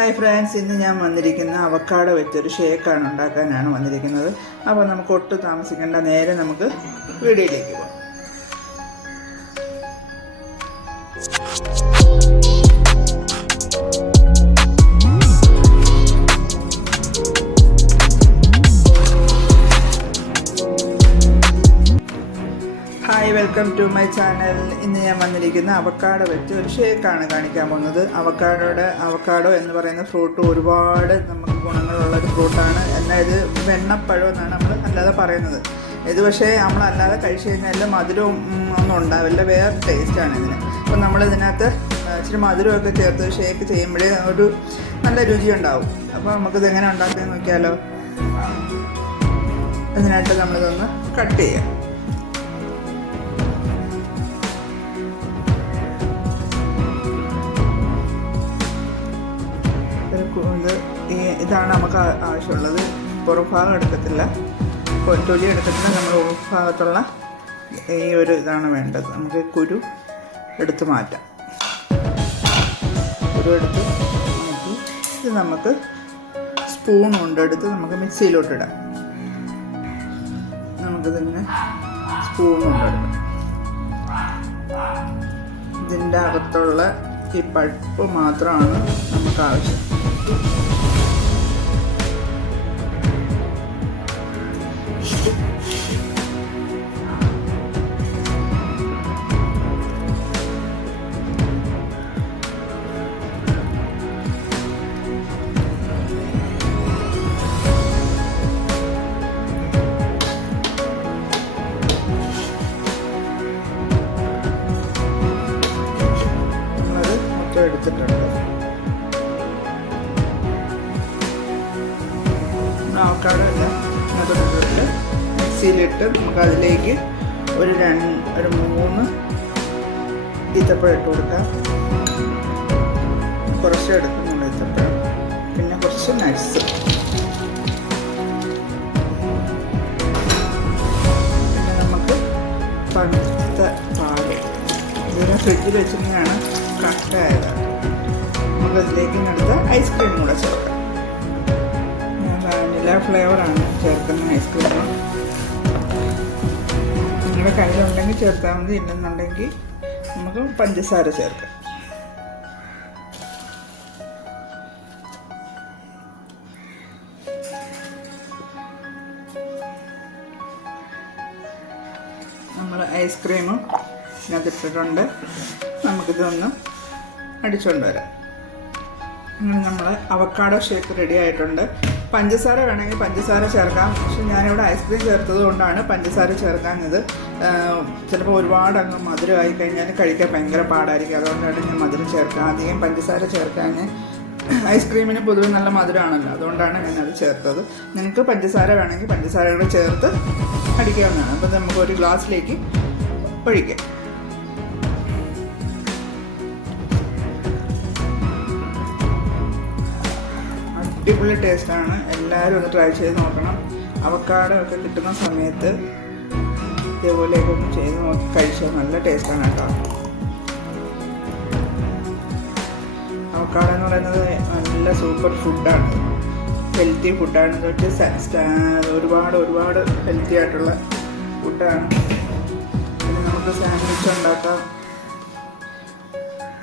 Hi friends ഇന്ന് ഞാൻ വന്നിരിക്കുന്ന അവക്കാട് വെച്ചൊരു ഷേക്കാണ് ഉണ്ടാക്കാനാണ് വന്നിരിക്കുന്നത്. അപ്പോൾ നമുക്ക് ഒട്ടും താമസിക്കേണ്ട നേരെ നമുക്ക് വീഡിയോയിലേക്ക് പോകാം. വെൽക്കം ടു മൈ ചാനൽ ഇന്ന് ഞാൻ വന്നിരിക്കുന്ന അവക്കാടോ വെച്ച് ഒരു ഷേക്കാണ് കാണിക്കാൻ പോകുന്നത്. അവക്കാടോയുടെ അവക്കാടോ എന്ന് പറയുന്ന ഫ്രൂട്ട് ഒരുപാട് നമുക്ക് ഗുണങ്ങളുള്ള ഒരു ഫ്രൂട്ടാണ് എന്നാൽ ഇത് വെണ്ണപ്പഴം എന്നാണ് നമ്മൾ അല്ലാതെ പറയുന്നത്. ഇത് പക്ഷേ നമ്മളല്ലാതെ കഴിച്ചു കഴിഞ്ഞാൽ മധുരവും ഒന്നും ഉണ്ടാവില്ല. വേറെ ടേസ്റ്റാണ് ഇതിന്. അപ്പം ആ, ഇച്ചിരി മധുരമൊക്കെ ചേർത്ത് ഷേക്ക് ചെയ്യുമ്പോഴേ ഒരു നല്ല രുചി ഉണ്ടാവും. അപ്പോൾ നമുക്കിത് എങ്ങനെ ഉണ്ടാക്കാൻ നോക്കിയാലോ. ഇതിനായിട്ട് നമ്മളിതൊന്ന് കട്ട് ചെയ്യാം. ഇതാണ് നമുക്ക് ആവശ്യമുള്ളത്. പുറംഭാഗം എടുക്കത്തില്ല. തൊലി എടുക്കത്തില്ല. നമ്മൾ ഉൾഭാഗത്തുള്ള ഈ ഒരു ഇതാണ് വേണ്ടത്. നമുക്ക് കുരു എടുത്ത് മാറ്റാം. കുരു എടുത്ത് മാറ്റി. ഇത് നമുക്ക് സ്പൂൺ കൊണ്ടെടുത്ത് നമുക്ക് മിക്സിയിലോട്ട് ഇടാം. തന്നെ സ്പൂൺ കൊണ്ടെടുക്കാം ഇതിന്റെ അകത്തുള്ള ഈ പഴുപ്പ് മാത്രമാണ് നമുക്ക് ആവശ്യം. എടുത്തിട്ടുണ്ട് അതിട്ടിട്ട് മിക്സിയിലിട്ട് നമുക്ക് അതിലേക്ക് ഒരു രണ്ട് ഒരു മൂന്ന് ഈത്തപ്പഴം ഇട്ട് കൊടുക്കാം. കുറച്ച് എടുക്കുന്നുള്ളൂ ഈത്തപ്പഴം. പിന്നെ കുറച്ച് നട്ട്സ്. പിന്നെ നമുക്ക് തണുത്ത പാൽ. ഇതിനെ ഫ്രിഡ്ജിൽ വെച്ചിട്ടാണ് കട്ടായത്. നമുക്കതിലേക്ക് എടുത്ത് ഐസ്ക്രീം കൂടെ ചേർക്കാം. ഞാൻ വാനില ഫ്ലേവറാണ് ചേർക്കുന്ന കയ്യിലുണ്ടെങ്കിൽ ചേർത്താൽ മതി. ഇല്ലെന്നുണ്ടെങ്കിൽ നമുക്ക് പഞ്ചസാര ചേർക്കാം. നമ്മൾ ഐസ്ക്രീമും ഇതിനകത്തിട്ടിട്ടുണ്ട്. നമുക്കിതൊന്ന് അടിച്ചുകൊണ്ട് വരാം. നമ്മൾ അവക്കാടോ ഷേക്ക് റെഡി ആയിട്ടുണ്ട്. പഞ്ചസാര വേണമെങ്കിൽ പഞ്ചസാര ചേർക്കാം. പക്ഷെ ഞാനിവിടെ ഐസ്ക്രീം ചേർത്തത് കൊണ്ടാണ് പഞ്ചസാര ചേർക്കാഞ്ഞത്. ചിലപ്പോൾ ഒരുപാട് അങ്ങ് മധുരമായി കഴിഞ്ഞാൽ കഴിക്കാൻ ഭയങ്കര പാടായിരിക്കും. അതുകൊണ്ടാണ് ഞാൻ മധുരം ചേർക്കുക അധികം പഞ്ചസാര ചേർക്കാൻ ഐസ്ക്രീമിന് പൊതുവെ നല്ല മധുരമാണല്ലോ. അതുകൊണ്ടാണ് ഞാനത് ചേർത്തത്. നിങ്ങൾക്ക് പഞ്ചസാര വേണമെങ്കിൽ പഞ്ചസാര കൂടെ ചേർത്ത് അടിക്കാവുന്നതാണ്. അപ്പോൾ നമുക്ക് ഒരു ഗ്ലാസ്സിലേക്ക് ഒഴിക്കാം. അടിപൊളി ടേസ്റ്റാണ്. എല്ലാവരും ഒന്ന് ട്രൈ ചെയ്ത് നോക്കണം. അവക്കാടോ ഒക്കെ കിട്ടുന്ന സമയത്ത് ഇതേപോലെയൊക്കെ ഒന്ന് ചെയ്ത് നോക്കി കഴിച്ചാൽ നല്ല ടേസ്റ്റാണ് കേട്ടോ. അവക്കാടെന്ന് പറയുന്നത് നല്ല സൂപ്പർ ഫുഡാണ് ഹെൽത്തി ഫുഡാണ് തൊട്ട് ഒരുപാട് ഒരുപാട് ഹെൽത്തി ആയിട്ടുള്ള ഫുഡാണ് പിന്നെ നമുക്ക് സാൻഡ്വിച്ച് ഉണ്ടാക്കാം.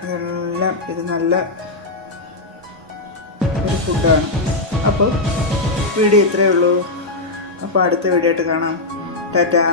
ഇതെല്ലാം ഇത് നല്ല ഫുഡാണ് അപ്പോൾ വീഡിയോ ഇത്രയേ ഉള്ളൂ. അപ്പോൾ അടുത്ത വീഡിയോ ആയിട്ട് കാണാം. ടാറ്റാ.